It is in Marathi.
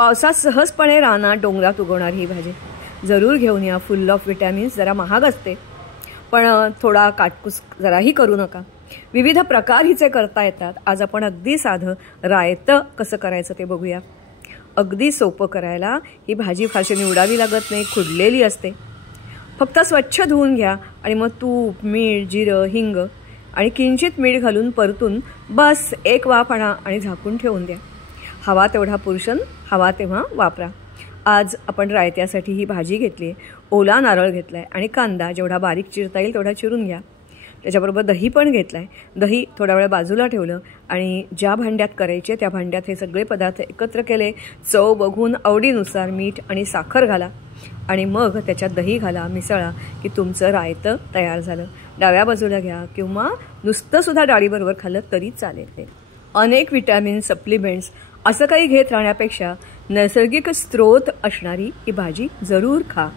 पावसात सहजपणे रानात डोंगरात उगवणारी ही भाजी जरूर घेऊन या. फुल ऑफ विटॅमिन्स. जरा महाग असते पण थोडा काटकूस जराही करू नका. विविध प्रकार हिचे करता येतात. आज आपण अगदी साधं रायतं कसं करायचं ते बघूया. अगदी सोपं करायला. ही भाजी फारशी निवडावी लागत नाही, खुडलेली असते. फक्त स्वच्छ धुवून घ्या आणि मग तूप, मीठ, जिरं, हिंग आणि किंचित मीठ घालून परतून बस एक वाफ आणा आणि झाकून ठेवून द्या. हवा तेवढा पोर्शन हवा तेव्हा वापरा. आज आपण रायत्यासाठी ही भाजी घेतली आहे. ओला नारळ घेतला आहे आणि कांदा जेवढा बारीक चिरता येईल तेवढा चिरून घ्या. त्याच्याबरोबर दही पण घेतलं आहे. दही थोडा वेळ बाजूला ठेवलं आणि ज्या भांड्यात करायचे त्या भांड्यात हे सगळे पदार्थ एकत्र केले. चव बघून आवडीनुसार मीठ आणि साखर घाला आणि मग त्याच्यात दही घाला, मिसळा की तुमचं रायतं तयार झालं. डाव्या बाजूला घ्या किंवा नुसतंसुद्धा डाळीबरोबर खाल्लं तरी चालेल. अनेक विटॅमिन सप्लिमेंट्स असं काही घेत राहण्यापेक्षा नैसर्गिक स्रोत असणारी ही भाजी जरूर खा.